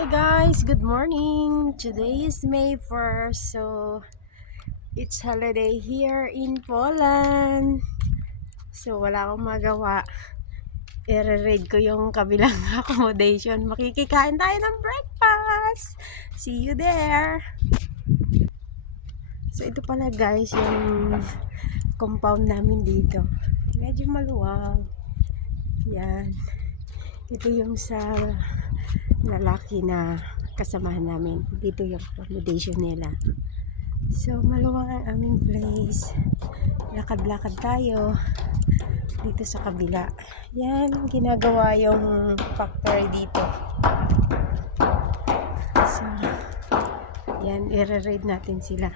Hi guys, good morning. Today is May 1st, so it's holiday here in Poland. So wala akong magawa. I-read ko yung kabilang accommodation. Makikikain tayo ng breakfast. See you there. So ito pala guys, yung compound namin dito. Medyo maluwag. Yan. Ito yung sa lalaki na kasamahan namin. Dito yung accommodation nila. So, maluwag ang aming place. Lakad-lakad tayo dito sa kabila. Yan, ginagawa yung factory dito. So, yan, i-raid natin sila.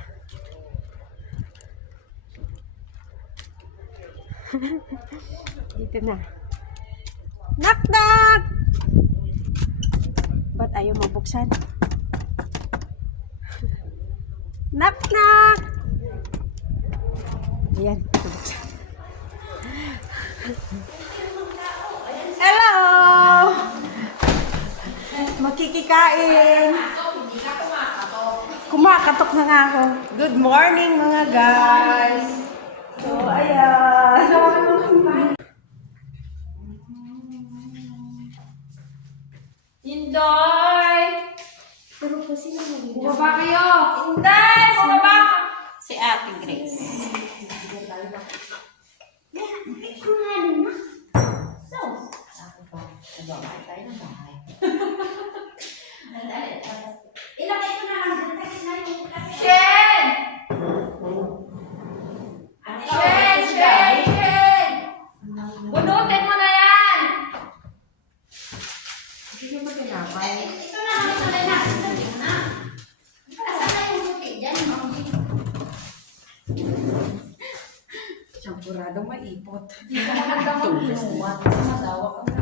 Dito na. Knock knock! Ba't ayaw mabuksan? Knock knock! Ayan, mabuksan. Hello! Makikikain. Kumakatok na nga ako. Good morning mga guys. So, ayan. Inday! Pero kasi naman. Bumaba kayo! Inday! Bumaba! Si Ate Grace. Shen! Shen! Bunutin mo na yan! Hindi mo tinapay. Ito na, nakalay natin sa gitna. Asan na yung buti dyan? Champurado maipot. Hindi ka maganda mag-inuwan. Magawa ka na.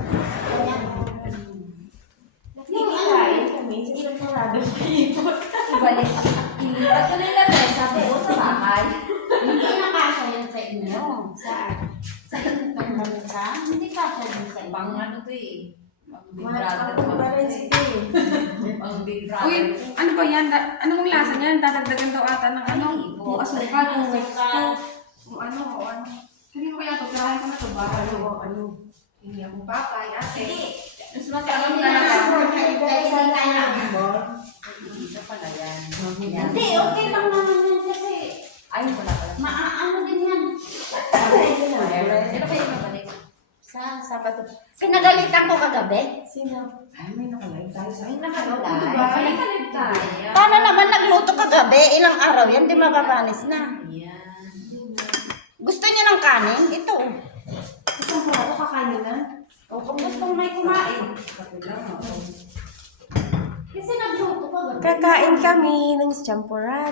Nakikikain kami sa champurado maipot. Ibalik. Ilipat ko nila na sa buo sa bahay. Hindi na kasya yan sa inyo. Saan? Sa pangbansa? Hindi kasya yan sa inyo. Pang ano to eh. Pang Big Brother. Pang Big Brother. Uy, ano ba yan? Ano mong lasa niyan? Dadagdagan daw ata ng ano? Kung asukal, kung wexto, kung ano, o ano. Hindi ko kaya ito, tirahin ko na ito. Baka ano, hindi akong papay, ate. Mas matagal na lang. Kainin tayo ng ibon. Ito pala yan. Hindi, okay lang naman yan kasi. Ayun pala pala. Maaano din yan. Pero kayo mabalik. Sa Sabado. Pinagalitan ko kagabi. Sino? Ay, may nakalay tayo sa Ay, Diba? nakalay. Nakalay tayo. Paano naman nagluto kagabi? Ilang araw yan, di mapapanis na. Gusto niyo ng kanin? Ito. Isang purato kakainin na? O kung gusto may kumain. Kasi nagluto kagabi. Kakain kami ng champurado.